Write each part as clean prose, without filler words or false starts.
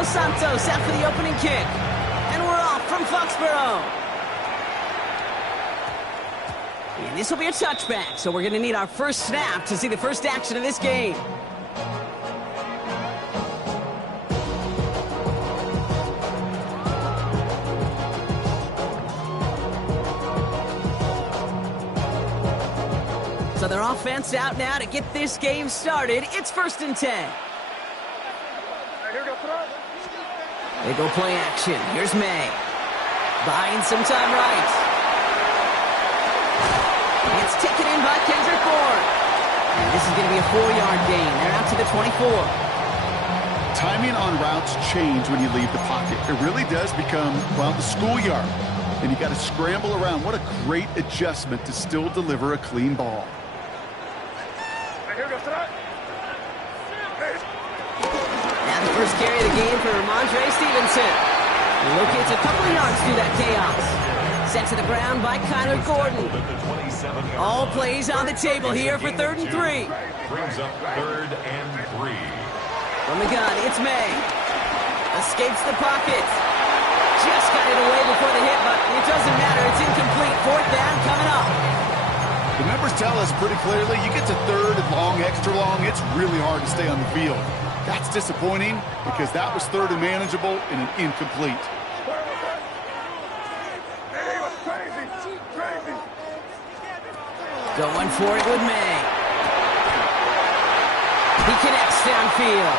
Dos Santos out for the opening kick. And we're off from Foxborough. And this will be a touchback, so we're going to need our first snap to see the first action of this game. So their offense out now to get this game started. It's 1st and 10. They go play action. Here's May. Buying some time right. It's taken in by Kendrick Bourne. And this is going to be a 4-yard gain. They're out to the 24. Timing on routes change when you leave the pocket. It really does become, well, the schoolyard. And you got to scramble around. What a great adjustment to still deliver a clean ball. Now the first carry of the game for Ramondre Stevenson. He locates a couple of yards through that chaos. Sent to the ground by Kyler Gordon. All plays on the table here for 3rd and 3. Brings up 3rd and 3. From the gun, it's May. Escapes the pocket. Just got it away before the hit, but it doesn't matter. It's incomplete. 4th down coming up. The numbers tell us pretty clearly, you get to 3rd and long, extra long, it's really hard to stay on the field. That's disappointing because that was 3rd and manageable and an incomplete. Going for it with May. He connects downfield.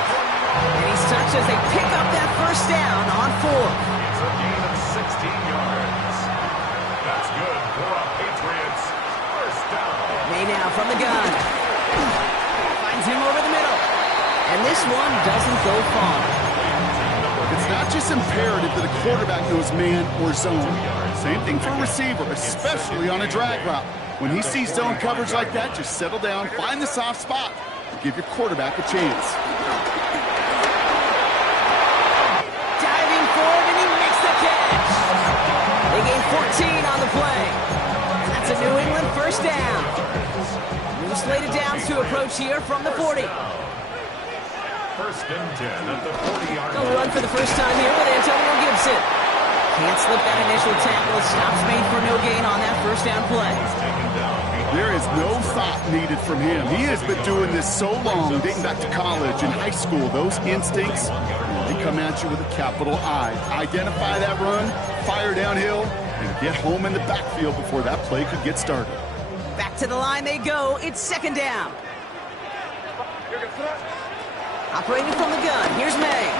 And he's touched as they pick up that first down on 4th. It's a gain of 16 yards. That's good for a Patriots first down. May now from the gun. Finds him over the middle. And this one doesn't go far. It's not just imperative that a quarterback knows man or zone. Same thing for a receiver, especially on a drag route. When he sees zone coverage like that, just settle down, find the soft spot, and give your quarterback a chance. Diving forward, and he makes the catch. They gain 14 on the play. And that's a New England first down. New slated downs to approach here from the 40. 1st and 10 at the 40-yard line. They'll run for the first time here with Antonio Gibson. Can't slip that initial tackle. Stops made for no gain on that first down play. There is no thought needed from him. He has been doing this so long, dating back to college and high school. Those instincts, they come at you with a capital I. Identify that run, fire downhill, and get home in the backfield before that play could get started. Back to the line they go. It's 2nd down. Operating from the gun. Here's May.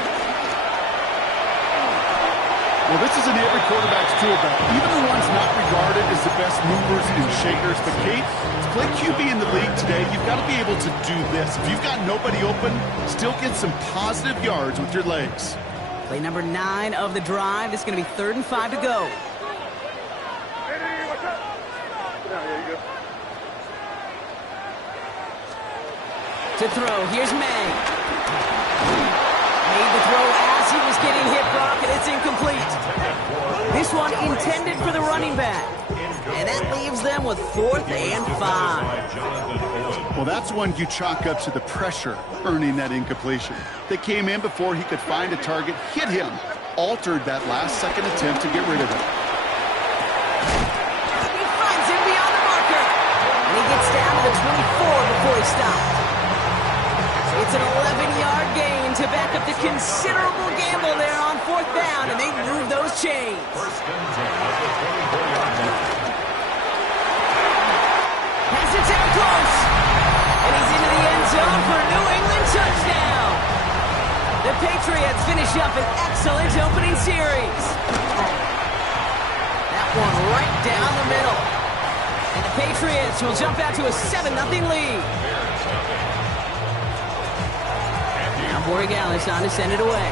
Well, this is in every quarterback's tool belt, even the ones not regarded as the best movers and shakers. But, Kate, to play QB in the league today, you've got to be able to do this. If you've got nobody open, still get some positive yards with your legs. Play number 9 of the drive. This is going to be 3rd and 5 to go. To throw, here's May. Made the throw as he was getting hit, Brock, and it's incomplete. This one intended for the running back. And that leaves them with 4th and 5. Well, that's one you chalk up to the pressure earning that incompletion. They came in before he could find a target, hit him, altered that last-second attempt to get rid of it. He finds him beyond the marker. And he gets down to the 24 before he stopped. It's an 11-yard gain to back up the considerable gamble there on 4th down, and they move those chains. 1st and 10 at the 24-yard line. Pass it down close. And he's into the end zone for a New England touchdown. The Patriots finish up an excellent opening series. That one right down the middle. And the Patriots will jump out to a 7-0 lead. Now Borregales on to send it away.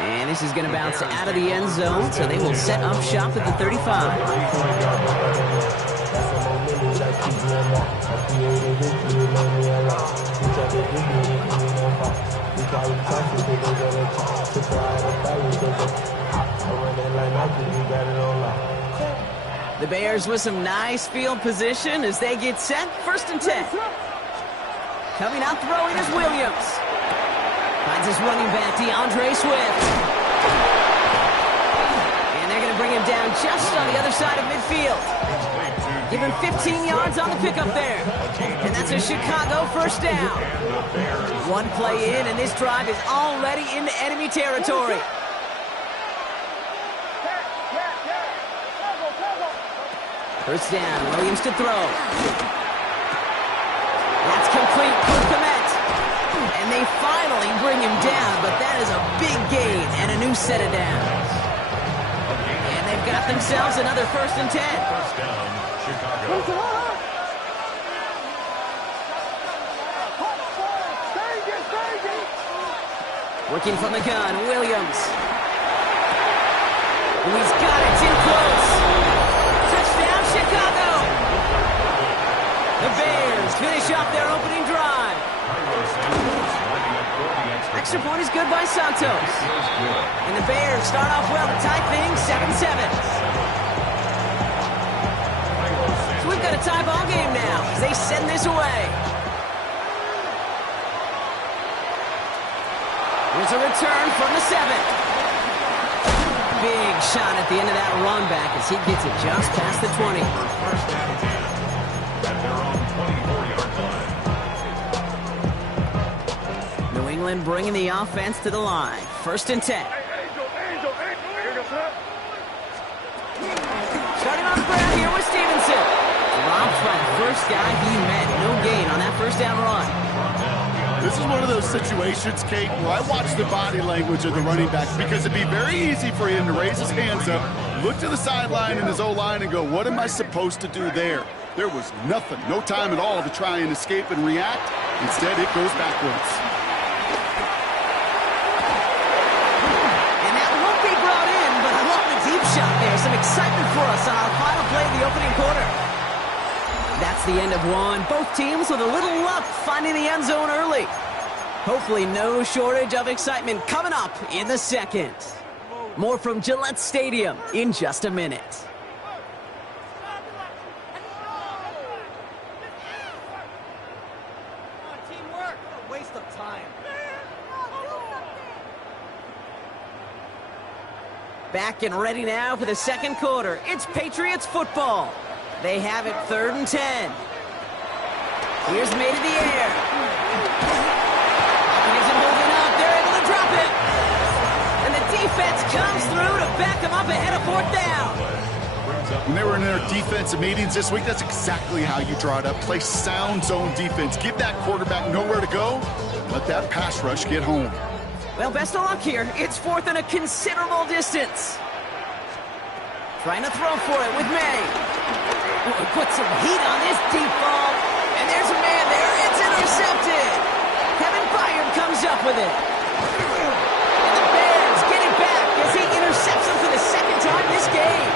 And this is going to bounce out of the end zone, so they will set up shop at the 35. The Bears with some nice field position as they get set. 1st and 10. Coming out throwing is Williams. Finds his running back, DeAndre Swift. And they're going to bring him down just on the other side of midfield. Give him 15 yards on the pickup there. And that's a Chicago first down. One play in, and this drive is already into enemy territory. First down, Williams to throw. That's complete for Komet. And they finally bring him down, but that is a big gain and a new set of downs. And they've got themselves another 1st and 10. First down, Chicago. Working from the gun, Williams. He's got it too close. Touchdown, Chicago! The Bears finish off their opening drive. Extra point is good by Santos. And the Bears start off well to tie things 7-7. So we've got a tie ball game now as they send this away. Here's a return from the 7. Big shot at the end of that run back as he gets it just past the 20. First down and 10 at their own 24-yard line. New England bringing the offense to the line. 1st and 10. Starting on the ground here with Stevenson. Dropped by the first guy he met. No gain on that first down run. This is one of those situations, Kate, where I watch the body language of the running back because it'd be very easy for him to raise his hands up, look to the sideline in his O-line and go, what am I supposed to do there? There was nothing, no time at all to try and escape and react. Instead, it goes backwards. And that won't be brought in, but I love the deep shot there. Some excitement for us on our final play of the opening quarter. That's the end of one. Both teams with a little luck finding the end zone early. Hopefully no shortage of excitement coming up in the second. More from Gillette Stadium in just a minute. Teamwork, what a waste of time. Back and ready now for the second quarter. It's Patriots football. They have it 3rd and 10. Here's made in the air. He isn't holding up. They're able to drop it. And the defense comes through to back them up ahead of 4th down. When they were in their defensive meetings this week, that's exactly how you draw it up. Play sound zone defense. Give that quarterback nowhere to go. Let that pass rush get home. Well, best of luck here. It's 4th and a considerable distance. Trying to throw for it with May. Put some heat on this deep ball. And there's a man there. It's intercepted. Kevin Byard comes up with it. And the Bears get it back as he intercepts him for the 2nd time this game.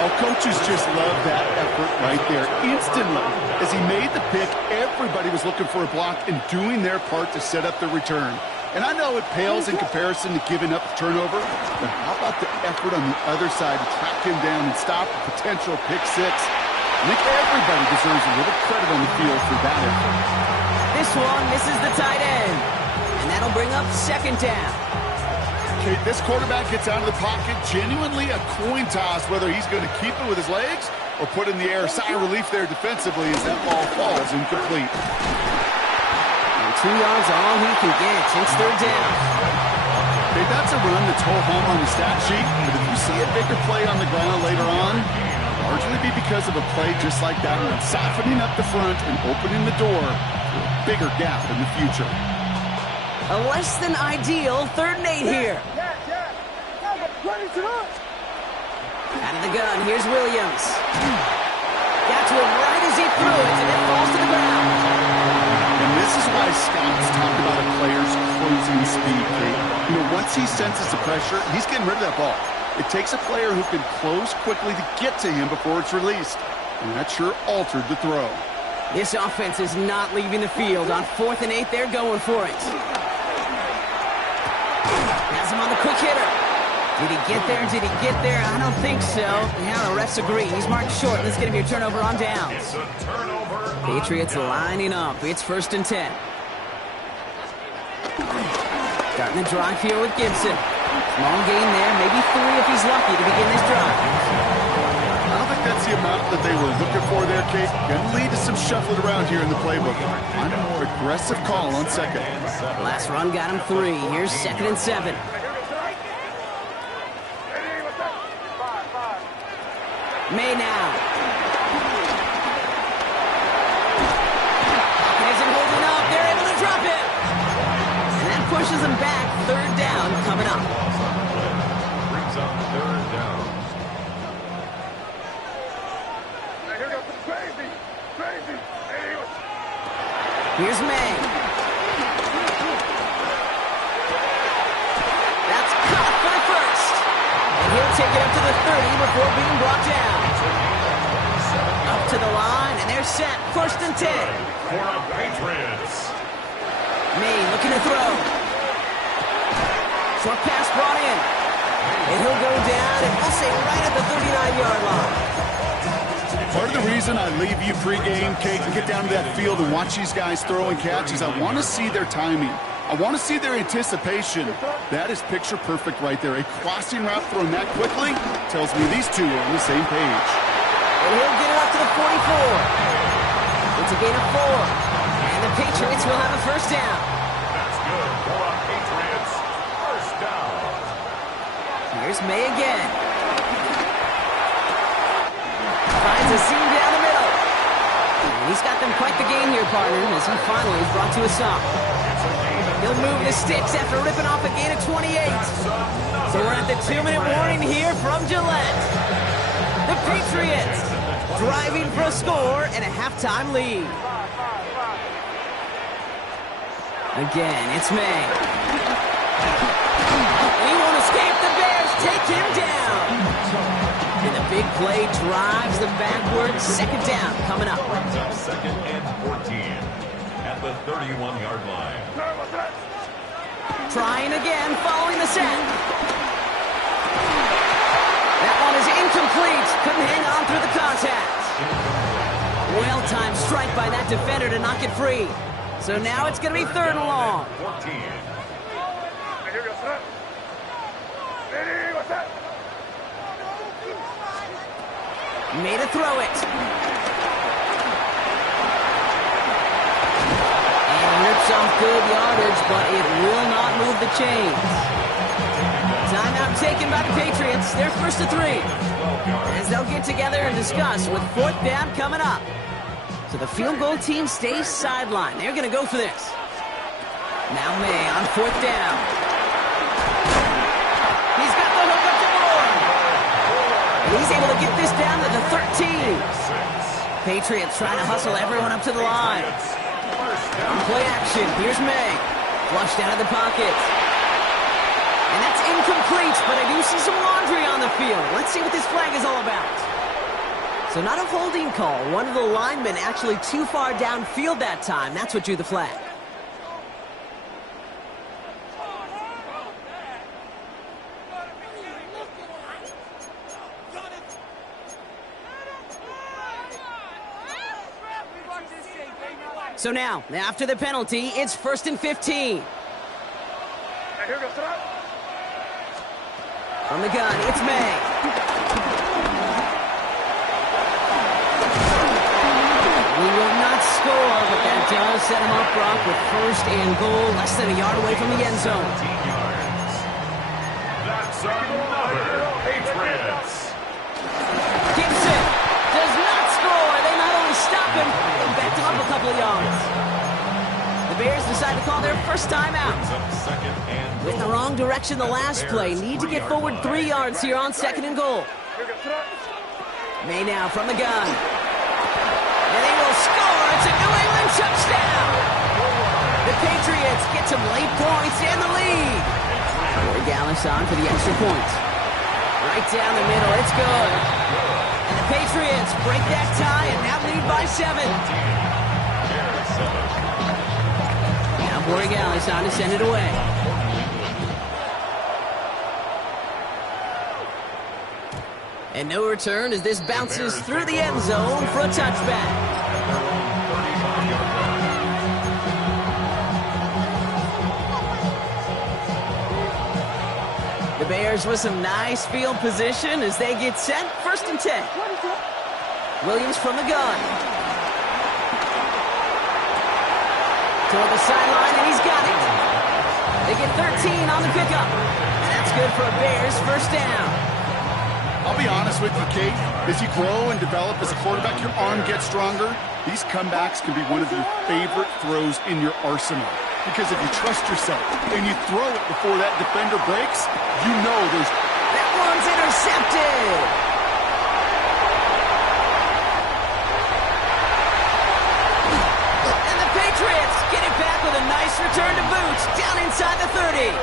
Oh, coaches just love that effort right there. Instantly, as he made the pick, everybody was looking for a block and doing their part to set up the return. And I know it pales in comparison to giving up the turnover, but how about the effort on the other side to track him down and stop a potential pick 6? I think everybody deserves a little credit on the field for that effort. This one misses the tight end, and that'll bring up 2nd down. Okay, this quarterback gets out of the pocket, genuinely a coin toss whether he's going to keep it with his legs or put in the air. Sigh of relief there defensively as that ball falls incomplete. 2 yards all he can get. It's 3rd down. Okay, that's a run that's whole home on the stat sheet, but if you see a bigger play on the ground later on, it'll largely be because of a play just like that one, softening up the front and opening the door for a bigger gap in the future. A less than ideal 3rd and 8 here. Out of the gun, here's Williams. Got to him right as he threw it, and it falls to the ground. And this is why scouts talk about a player's closing speed, Kate. You know, once he senses the pressure, he's getting rid of that ball. It takes a player who can close quickly to get to him before it's released. And that sure altered the throw. This offense is not leaving the field. On 4th and 8, they're going for it. Has him on the quick hitter. Did he get there? Did he get there? I don't think so. Now the refs agree. He's marked short. This is going to be a turnover on downs. It's a turnover. Patriots lining up. It's 1st and 10. Starting the drive here with Gibson. Small gain there, maybe 3 if he's lucky to begin this drive. I don't think that's the amount that they were looking for there, Kate. Going to lead to some shuffling around here in the playbook. Find a more aggressive call on second. Last run got him 3. Here's 2nd and 7. May now. Pocket isn't holding up. They're able to drop it. And that pushes them back. 3rd down coming up. Brings up 3rd down. Here's May. That's caught for the first. And he'll take it up to the 30 before being brought down. Up to the line, and they're set. 1st and 10. For the Patriots. May looking to throw. Short pass brought in. And he'll go down, and we'll say right at the 39-yard line. Part of the reason I leave you pregame, Kate, and get down to that field and watch these guys throw and catch is I want to see their timing. I want to see their anticipation. That is picture perfect right there. A crossing route thrown that quickly tells me these two are on the same page. And he'll get it up to the 44. It's a gain of 4. And the Patriots will have a 1st down. That's good for the Patriots. 1st down. Here's May again. Finds a seam down the middle. And he's got them quite the gain here, partner, as he finally is brought to a stop. He'll move the sticks after ripping off a gain of 28. So we're at the 2-minute warning here from Gillette. The Patriots driving for a score and a halftime lead. Again, it's May. He won't escape. The Bears take him down. And the big play drives them backwards. 2nd down coming up. 2nd and 14 at the 31-yard line. Trying again, following the set. That one is incomplete. Couldn't hang on through the contact. Well-timed strike by that defender to knock it free. So now it's going to be 3rd and long. 14. Made a throw it. And rips off good yardage, but it will not move the chains. Timeout taken by the Patriots. They're 1st to 3. As they'll get together and discuss with 4th down coming up. So the field goal team stays sidelined. They're going to go for this. Now May on 4th down. He's got the hook up to Moore. And he's able to get this down to the 13. Patriots trying to hustle everyone up to the line. On play action, here's May. Flushed out of the pocket. And that's incomplete, but I do see some laundry on the field. Let's see what this flag is all about. So not a holding call. One of the linemen actually too far downfield that time. That's what drew the flag. So now, after the penalty, it's 1st and 15. From the gun, it's May. He will not score, but that does set him up, Brock, with 1st and goal, less than a yard away from the end zone. 15 yards. That's another Patriots. Gibson does not score. They not only stop him, they backed him up a couple of yards. The Bears decide to call their 1st time out. With the wrong direction the last play. Need to get forward 3 yards here on 2nd and goal. May now from the gun. And they will score. It's a New England touchdown. The Patriots get some late points in the lead. Corey Gallis on for the extra point. Right down the middle. It's good. And the Patriots break that tie and now lead by 7. Now Corey Gallis on to send it away. And no return as this bounces through the end zone for a touchback. The Bears with some nice field position as they get set. 1st and 10. Williams from the gun. Toward the sideline, and he's got it. They get 13 on the pickup. And that's good for a Bears 1st down. I'll be honest with you, Kate. As you grow and develop as a quarterback, your arm gets stronger. These comebacks can be one of your favorite throws in your arsenal. Because if you trust yourself and you throw it before that defender breaks, you know there's... That one's intercepted! And the Patriots get it back with a nice return to boot, down inside the 30.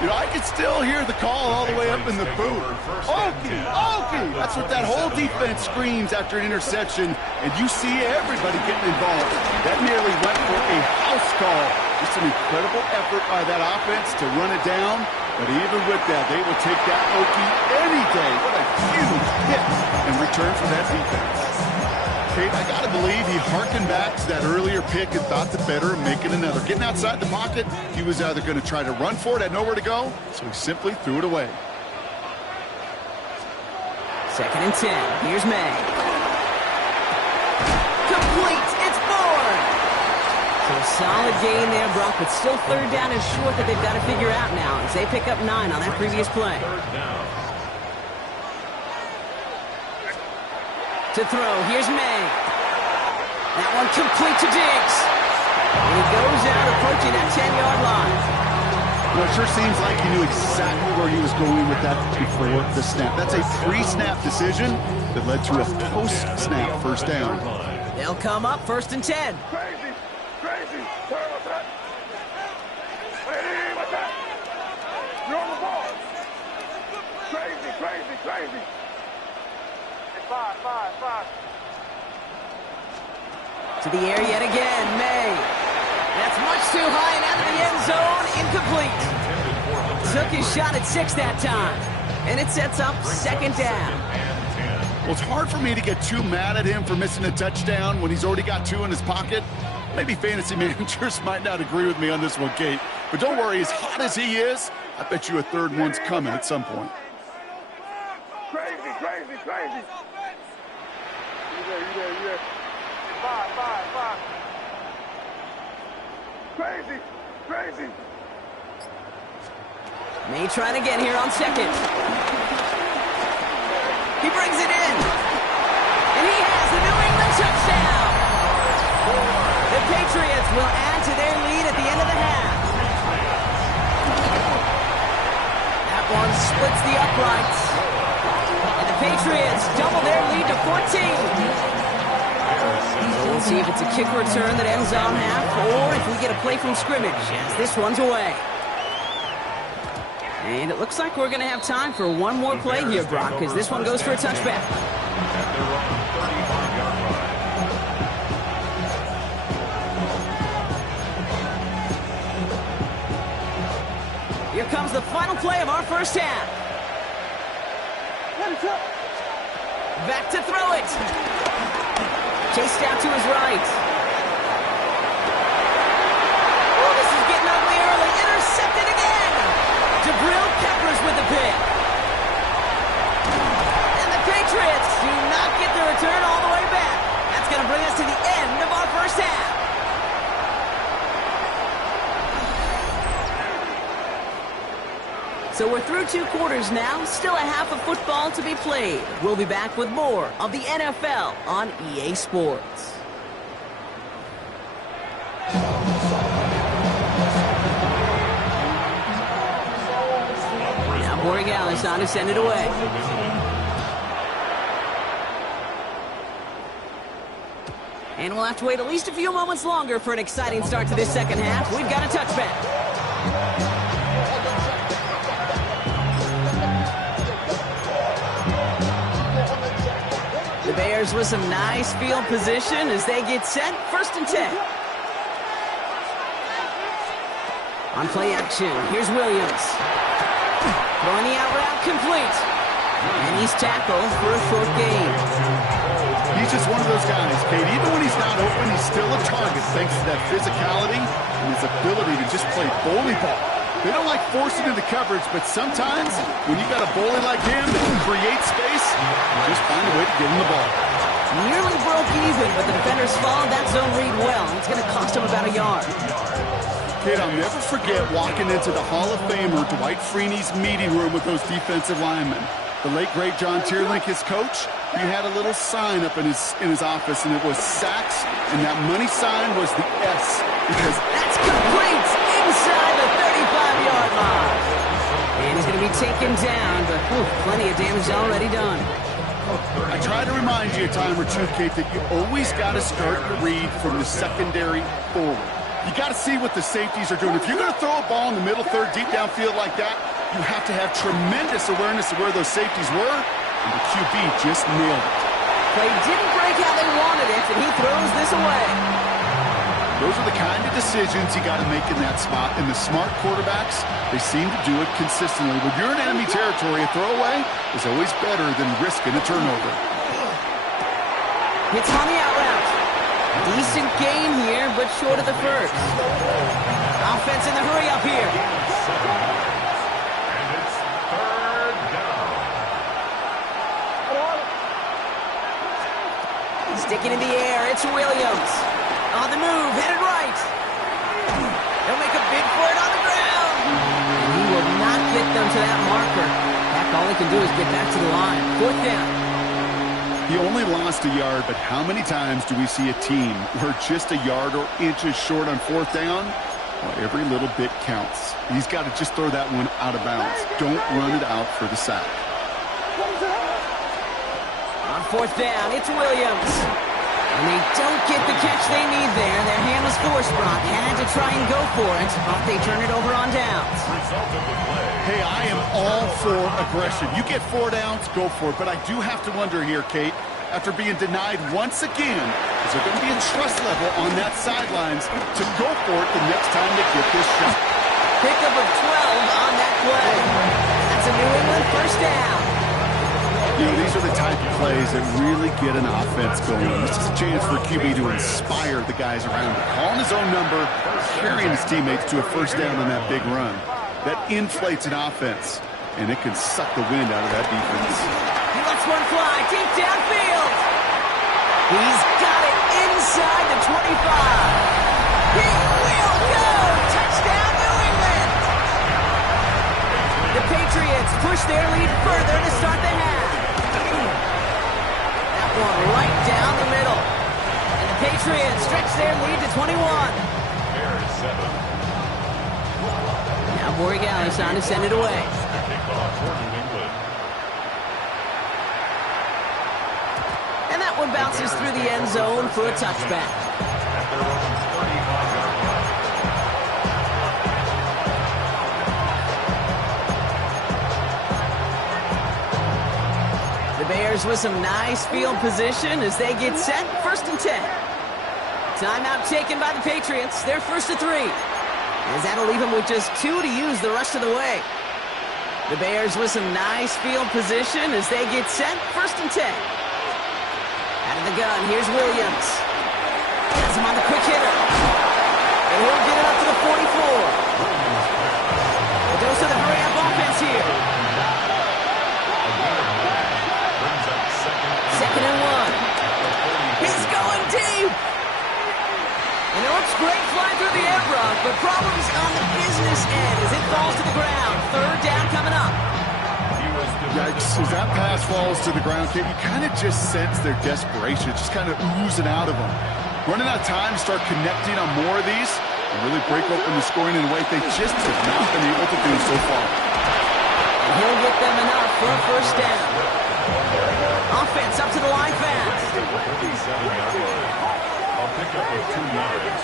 You know, I can still hear the call all the way up in the booth. Okie, Okie! That's what that whole defense screams after an interception, and you see everybody getting involved. That nearly went for a house call. Just an incredible effort by that offense to run it down, but even with that, they will take that Okie any day. What a huge hit in return for that defense. Kate, I got to believe he harkened back to that earlier pick and thought the better of making another. Getting outside the pocket, he was either going to try to run for it, had nowhere to go, so he simply threw it away. 2nd and 10. Here's May. Complete. It's Ford. So a solid gain there, Brock, but still 3rd down and short that they've got to figure out now as they pick up 9 on that previous play. To throw, here's May. That one complete to Diggs. And he goes out approaching that 10-yard line. Well, it sure seems like he knew exactly where he was going with that before the snap. That's a pre-snap decision that led to a post-snap 1st down. They'll come up 1st and 10. Crazy! Crazy! Sorry about that. Hey, what's that? You're on the ball. Crazy, crazy, crazy. 5. To the air yet again, May. That's much too high and out of the end zone. Incomplete. Took his shot at 6 that time. And it sets up 2nd down. Well, it's hard for me to get too mad at him for missing a touchdown when he's already got 2 in his pocket. Maybe fantasy managers might not agree with me on this one, Kate. But don't worry, as hot as he is, I bet you a 3rd one's coming at some point. Crazy, crazy, crazy. You there. 5. Crazy, crazy. May trying again here on 2nd. He brings it in. And he has the New England touchdown. The Patriots will add to their lead at the end of the half. That one splits the uprights. And the Patriots double their lead to 14. We'll see if it's a kick return that ends on half or if we get a play from scrimmage as this one's away. And it looks like we're going to have time for one more play here, Brock, because this one goes for a touchback. Here comes the final play of our 1st half. Back to throw it. Chased out to his right. Oh, this is getting ugly early. Intercepted again. Jabril Peppers with the pick. And the Patriots do not get the return all the way back. That's going to bring us to the end of our 1st half. So we're through 2 quarters now, still a half of football to be played. We'll be back with more of the NFL on EA Sports. Now Borregales on to send it away. And we'll have to wait at least a few moments longer for an exciting start to this 2nd half. We've got a touchback. The Bears with some nice field position as they get set. 1st and 10. On play action, here's Williams. Throwing the out route complete. And he's tackled for a short gain. He's just one of those guys, Kate. Even when he's not open, he's still a target thanks to that physicality and his ability to just play bully ball. They don't like forcing into coverage, but sometimes when you got a bully like him that can create space, you just find a way to get him the ball. Nearly broke even, but the defenders followed that zone read well. It's going to cost him about a yard. Kid, I'll never forget walking into the Hall of Famer Dwight Freeney's meeting room with those defensive linemen. The late, great John Tierlink, his coach, he had a little sign up in his office, and it was sacks, and that money sign was the S. Because that's complete inside the 35-yard line. And he's going to be taken down, but plenty of damage already done. I try to remind you a time or two, Kate, that you always got to start your read from the secondary forward. You got to see what the safeties are doing. If you're going to throw a ball in the middle third, deep downfield like that, you have to have tremendous awareness of where those safeties were, and the QB just nailed it. Play didn't break how they wanted it, and he throws this away. Those are the kind of decisions you got to make in that spot, and the smart quarterbacks, they seem to do it consistently. When you're in enemy territory, a throwaway is always better than risking a turnover. Hits on the out route. Decent gain here, but short of the first. Offense in the hurry up here. And it's third down. Sticking in the air, it's Williams. On the move, headed right. He'll make a bid for it on the ground. And he will not get them to that marker. Heck, all he can do is get back to the line. 4th down. He only lost a yard, but how many times do we see a team where just a yard or inches short on 4th down? Well, every little bit counts. He's got to just throw that one out of bounds. Don't run it out for the sack. On 4th down, it's Williams. And they don't get the catch they need there. Their hand was forced, Brock. Had to try and go for it, but they turn it over on downs. Hey, I am all for aggression. You get 4 downs, go for it. But I do have to wonder here, Kate, after being denied once again, is there going to be a trust level on that sidelines to go for it the next time they get this shot? Pickup of 12 on that play. That's a New England first down. You know, these are the type of plays that really get an offense going. This is a chance for QB to inspire the guys around him. Calling his own number, carrying his teammates to a first down on that big run. That inflates an offense, and it can suck the wind out of that defense. He lets one fly deep downfield. He's got it inside the 25. He will go. Touchdown, New England. The Patriots push their lead further to start the half. That one right down the middle. And the Patriots stretch their lead to 21. Bears 7. Now Borregales on to send it away. Kickoff for New England. And that one bounces through the end zone for a touchback. At their own 35-yard line. The Bears with some nice field position as they get set, 1st and 10. Timeout taken by the Patriots. They're 1st and 3. As that'll leave them with just 2 to use the rest of the way. The Bears with some nice field position as they get set, 1st and 10. Out of the gun, here's Williams. Has him on the quick hitter. And he'll get it up to the 44. A dose of the hurry-up offense here. 2nd and 1. He's going deep. And it looks great flying through the air, Brock, but problems on the business end as it falls to the ground. 3rd down coming up. Yikes, as that pass falls to the ground, Kate, you kind of just sense their desperation. It's just kind of oozing out of them. Running out of time to start connecting on more of these and really break open the scoring in a way they just have not been able to do so far. He'll get them enough for a 1st down. Offense up to the line fast. 37-yard line. I'll pick up with 2 yards.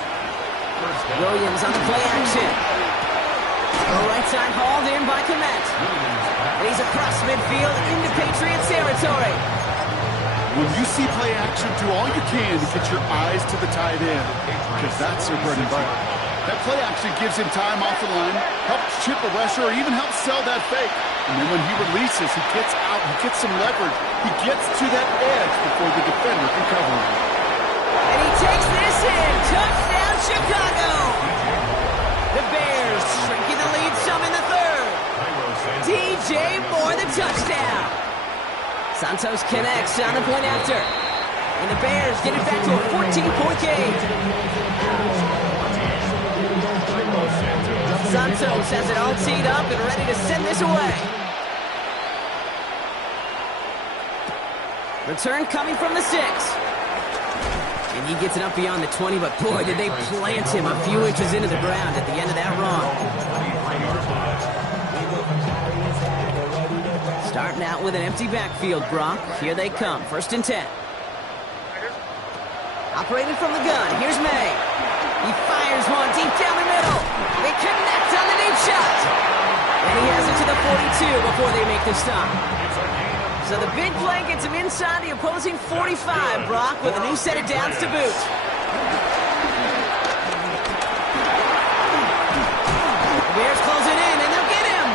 First down. Williams on the play action. Right side hauled in by Kmet. He's across midfield into Patriots territory. When you see play action, do all you can to get your eyes to the tight end, because that's their bread and butter. That play action gives him time off the line, helps chip a rusher, or even helps sell that fake. And then when he releases, he gets out, he gets some leverage. He gets to that edge before the defender can cover him. And he takes this in. Touchdown, Chicago. The Bears shrinking the lead some in the third. DJ Moore, the touchdown. Santos connects on the point after. And the Bears get it back to a 14-point game. Santos has it all teed up and ready to send this away. Return coming from the 6. And he gets it up beyond the 20, but boy, did they plant him a few inches into the ground at the end of that run. Starting out with an empty backfield, Brock. Here they come, 1st and 10. Operating from the gun, here's May. He fires one deep down the middle. They connect on the deep shot. And he has it to the 42 before they make the stop. So the big play gets him inside the opposing 45, Brock, with a new set of downs to boot. The Bears close it in, and they'll get him.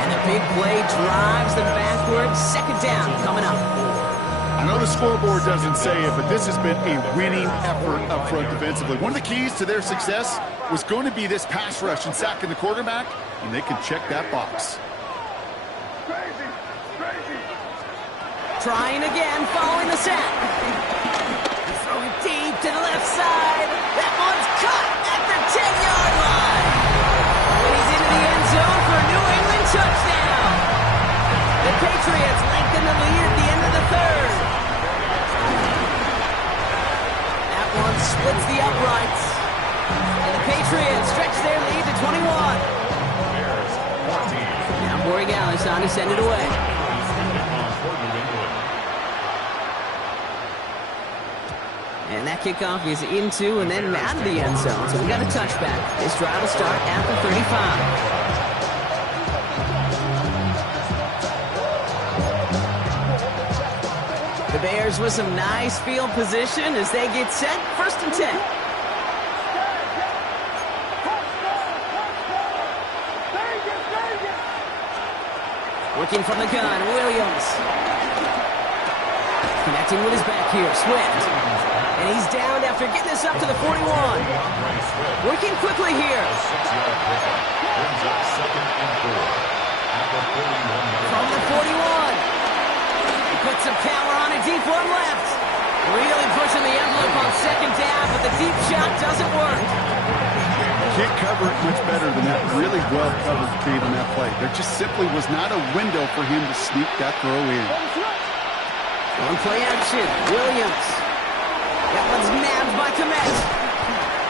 And the big play drives them backwards. 2nd down coming up. I know the scoreboard doesn't say it, but this has been a winning effort up front defensively. One of the keys to their success was going to be this pass rush and sacking the quarterback, and they can check that box. Trying again, following the sack. He's throwing deep to the left side. That one's caught at the 10-yard line. And he's into the end zone for a New England touchdown. The Patriots lengthen the lead at the end of the third. That one splits the uprights. And the Patriots stretch their lead to 21. Now Corey Gallis on to send it away. And that kickoff is into and then out of the end zone. So we got a touchback. This drive will start at the 35. The Bears with some nice field position as they get set. 1st and 10. Working from the gun, Williams. Connecting with his back here, Swift. And he's downed after getting this up to the 41. Working quickly here. From the 41. He puts some power on a deep one left. Really pushing the envelope on 2nd down, but the deep shot doesn't work. Can't cover it much better than that. Really well covered, Cave, on that play. There just simply was not a window for him to sneak that throw in. On play action, Williams. That one's nabbed by Komet.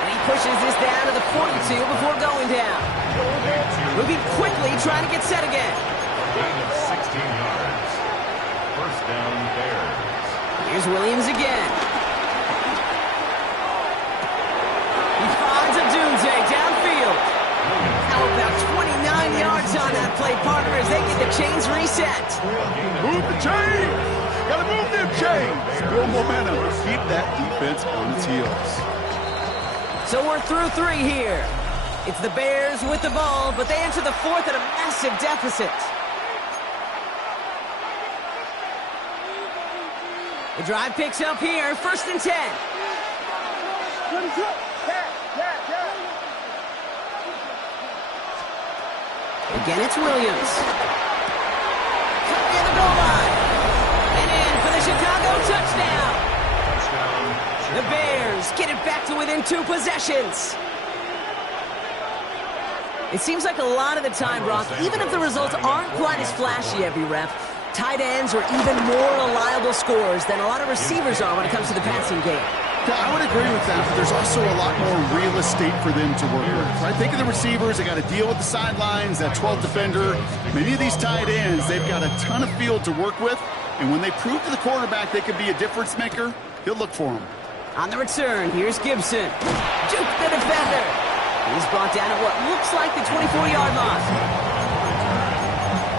And he pushes this down to the 42 before going down. Moving quickly, trying to get set again. Gain of 16 yards. 1st down, Bears. Here's Williams again. He finds a Dunze downfield. How about 29 yards on that play, partner, as they get the chains reset. Move the chains! Gotta move them chains! Build momentum. Keep that defense on its heels. So we're through 3 here. It's the Bears with the ball, but they enter the 4th at a massive deficit. The drive picks up here, 1st and 10. Again, it's Williams. Cut near the goal line. And in for the Chicago touchdown. The Bears get it back to within 2 possessions. It seems like a lot of the time, Brock, even if the results aren't quite as flashy every rep, tight ends are even more reliable scorers than a lot of receivers are when it comes to the passing game. Yeah, I would agree with that, but there's also a lot more real estate for them to work with. Right? Think of the receivers. They got to deal with the sidelines, that 12th defender. Many of these tight ends, they've got a ton of field to work with, and when they prove to the quarterback they could be a difference maker, he'll look for them. On the return, here's Gibson. Juke the defender. He's brought down at what looks like the 24-yard line.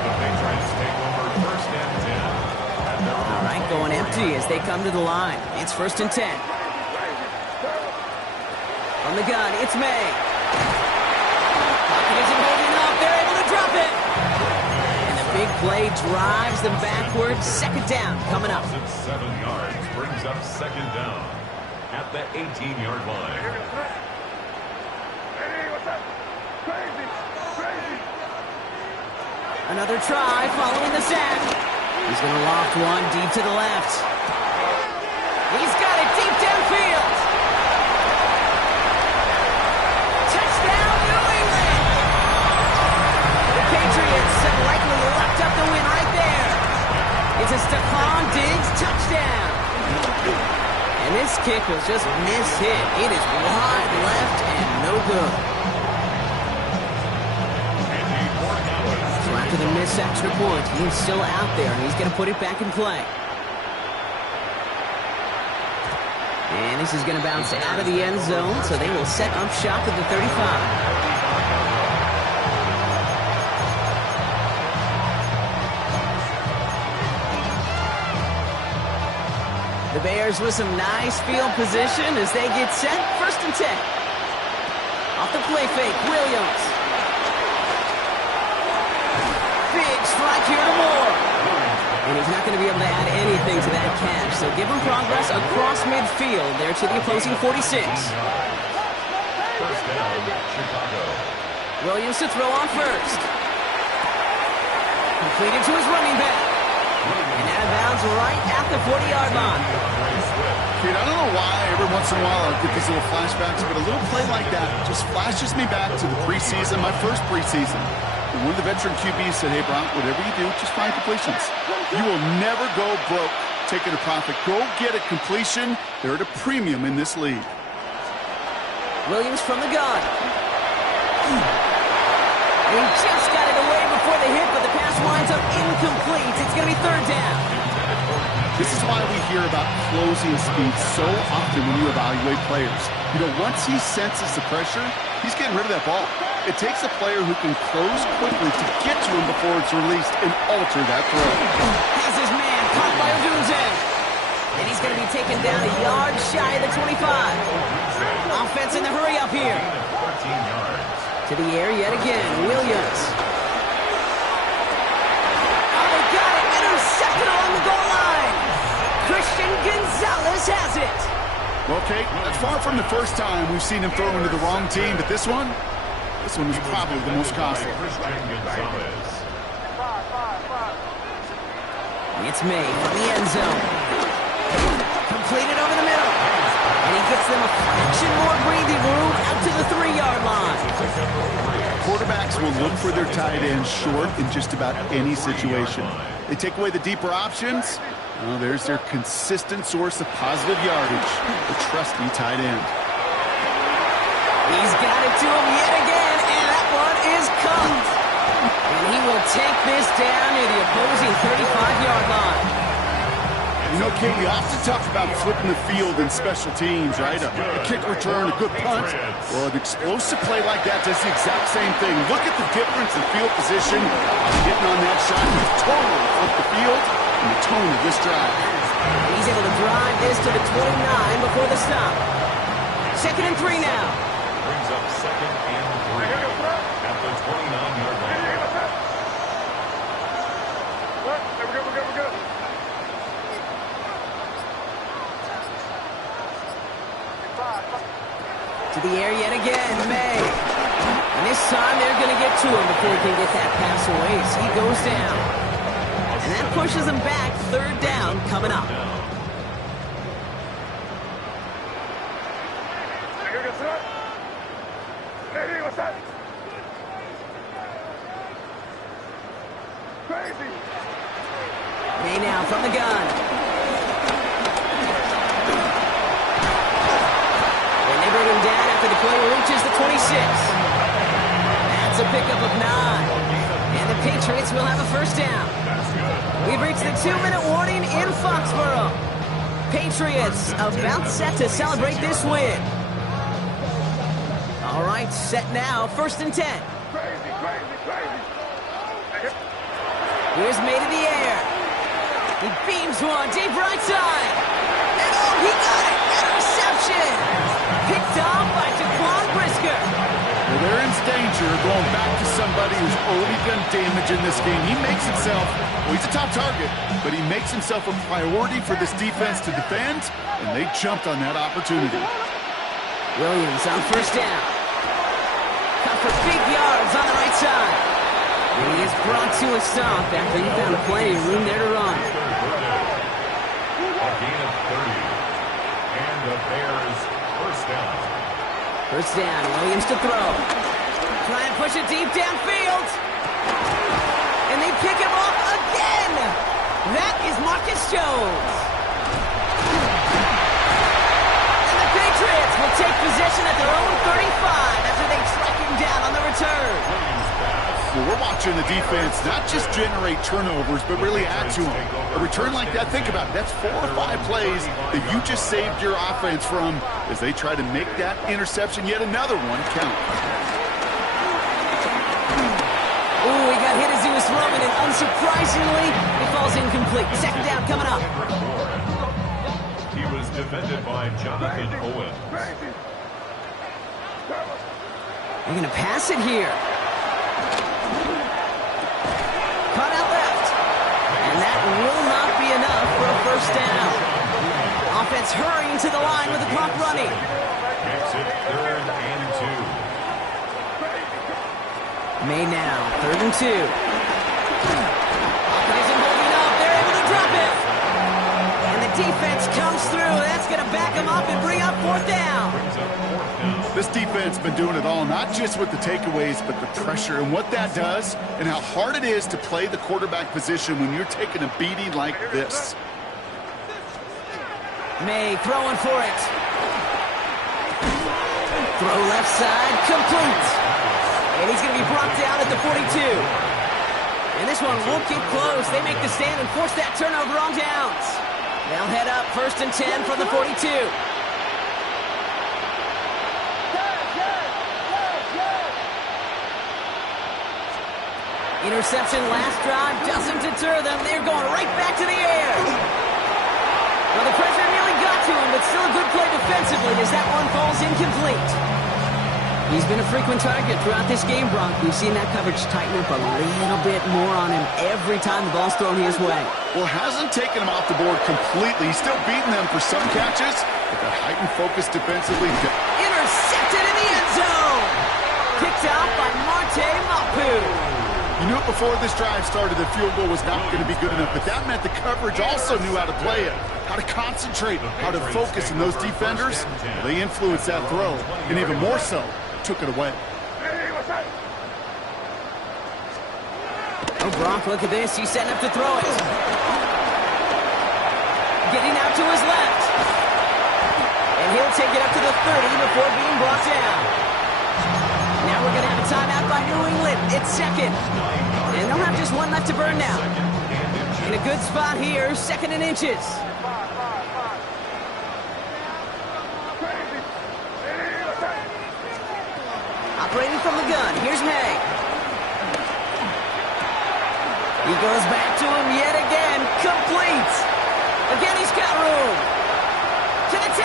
The Patriots take over 1st and 10. All right, going empty as they come to the line. It's 1st and 10. On the gun, it's May. Pocket isn't holding up. They're able to drop it. play drives them backwards. Second down coming up. 7 yards brings up second down at the 18-yard line. Another try following the sack. He's going to loft one deep to the left. He's got it deep downfield. Touchdown, New England! The Patriots have likely locked up the win right there. It's a Stephon Diggs touchdown. And this kick was just mishit. It is wide left and no good. So after the missed extra point, he's still out there, and he's going to put it back in play. And this is going to bounce out of the end zone, so they will set up shop at the 35. The Bears with some nice field position as they get set. 1st and 10. Off the play fake, Williams. Big strike here to Moore. And he's not going to be able to add anything to that catch. So give him progress across midfield there to the opposing 46. Williams to throw on first. Completed to his running back. And out of bounds right at the 40-yard line. Kid, I don't know why every once in a while I get these little flashbacks, but a little play like that just flashes me back to the preseason, my first preseason. And one of the veteran QBs said, hey, Brock, whatever you do, just find completions. You will never go broke taking a profit. Go get a completion. They're at a premium in this league. Williams from the gun. He just got it away before the hit, but the pass winds up incomplete. It's going to be 3rd down. This is why we hear about closing speed so often when you evaluate players. You know, once he senses the pressure, he's getting rid of that ball. It takes a player who can close quickly to get to him before it's released and alter that throw. Has his man caught by Odunze. And he's going to be taken down a yard shy of the 25. Offense in the hurry up here. 14 yards. To the air yet again, Williams. Oh, they got it! Intercepted along the goal line! Christian Gonzalez has it! Well, Kate, that's far from the first time we've seen him throw into the wrong team, but this one was probably the most costly. It's May from the end zone. Completed over the middle. And he gets them a fraction more breathing room out to the 3-yard line. Quarterbacks will look for their tight end short in just about any situation. They take away the deeper options. Well, there's their consistent source of positive yardage, the trusty tight end. He's got it to him yet again, and that one is caught. And he will take this down near the opposing 35-yard line. You know, Kate, we often talk about flipping the field in special teams, right? A kick return, a good punt. Well, an explosive play like that does the exact same thing. Look at the difference in field position. Getting on that shot, he's totally flipped the field and the tone of this drive. He's able to drive this to the 29 before the stop. 2nd and 3 now. Brings up 2nd and 3 at the 29-yard line. We're good. To the air yet again, May. And this time they're going to get to him before he can get that pass away. So he goes down. And that pushes him back. 3rd down coming up. May now from the gun. Bring him down after the play reaches the 26. That's a pickup of 9. And the Patriots will have a 1st down. We've reached the 2-minute warning in Foxborough. Patriots about set to celebrate this win. All right, set now. 1st and 10. Here's May to the air. He beams one deep right side. And oh, he got it. Interception. Picked off by Jaquan Brisker. Well, they're in danger of going back to somebody who's already done damage in this game. He makes himself, well, he's a top target, but he makes himself a priority for this defense to defend, and they jumped on that opportunity. Williams on first down. Cut for big yards on the right side. And he is brought to a stop after he found plenty of room there to run. A gain of 30. And the Bears first down. First down, Williams to throw. Try and push it deep downfield. And they pick him off again. That is Marcus Jones. And the Patriots will take possession at their own 35 after they track him down on the return. Well, we're watching the defense not just generate turnovers, but really add to them. A return like that, think about it, that's 4 or 5 plays that you just saved your offense from as they try to make that interception, yet another one, count. Ooh, he got hit as he was throwing, and unsurprisingly, it falls incomplete. Second down coming up. He was defended by Jonathan Owens. They're going to pass it here. Caught out left. And that will not be enough for a first down. Offense hurrying to the line with the clock running. Makes it 3rd and 2. May now, 3rd and 2. Offense isn't holding up. They're able to drop it. And the defense comes through. That's going to back them up and bring up 4th down. This defense has been doing it all, not just with the takeaways, but the pressure and what that does and how hard it is to play the quarterback position when you're taking a beating like this. May throwing for it. Throw left side, complete. And he's going to be brought down at the 42. And this one won't get close. They make the stand and force that turnover on downs. They'll head up 1st and 10 from the 42. Interception last drive doesn't deter them. They're going right back to the air. Well, the pressure nearly got to him, but still a good play defensively as that one falls incomplete. He's been a frequent target throughout this game, Bronk. We've seen that coverage tighten up a little bit more on him every time the ball's thrown his way. Well, hasn't taken him off the board completely. He's still beating them for some catches, but that heightened focus defensively. Intercepted in the end zone. Picked out by Marte Mapu. You knew it before this drive started, the field goal was not going to be good enough, but that meant the coverage also knew how to play it, how to concentrate, how to focus, and those defenders, well, they influenced that throw, and even more so, took it away. Oh, Gronk, look at this. He's setting up to throw it. Getting out to his left. And he'll take it up to the 30 before being brought down. Now we're going to have a timeout by New England. It's 2nd. And they'll have just one left to burn now. In a good spot here, 2nd and inches. Operating from the gun, here's May. He goes back to him yet again. Complete. Again, he's got room. To the 10.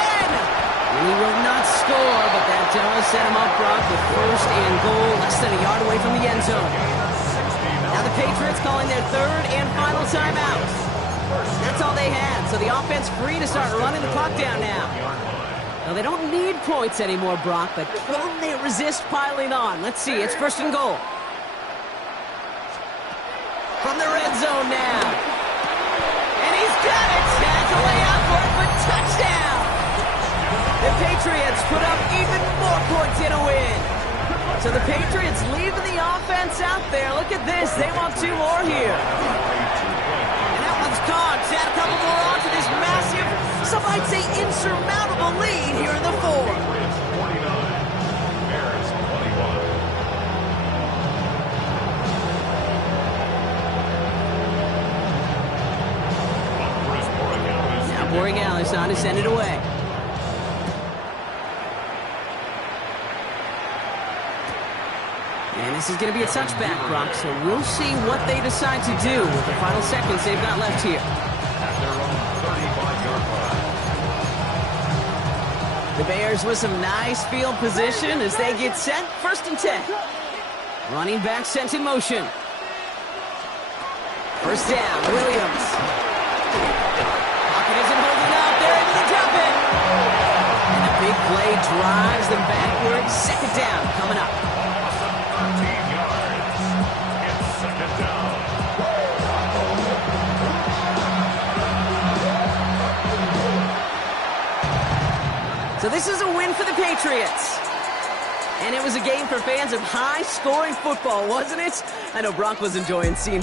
And he will not score, but that does set him up, Brock, with 1st and goal, less than a yard away from the end zone. Now the Patriots calling their 3rd and final timeout. That's all they had, so the offense free to start running the clock down now. Now they don't need points anymore, Brock, but can they resist piling on? Let's see, it's 1st and goal. From the red zone now. And he's got it. Has a way out for it, but touchdown. The Patriots put up even more points in a win. So the Patriots leaving the offense out there. Look at this. They want 2 more here. And that one's caught. Add a couple more on to this massive, some might say insurmountable lead here in the 4th. Now Borregales on to send it away. And this is going to be a touchback, Brock, so we'll see what they decide to do with the final seconds they've got left here. At their own 35-yard line. The Bears with some nice field position as they get set. 1st and 10. Running back sent in motion. 1st down, Williams. Pocket isn't holding up. They're able to drop it. And the big play drives them backwards. 2nd down coming up. 13 yards. It's 2nd down. So this is a win for the Patriots. And it was a game for fans of high-scoring football, wasn't it? I know Brock was enjoying seeing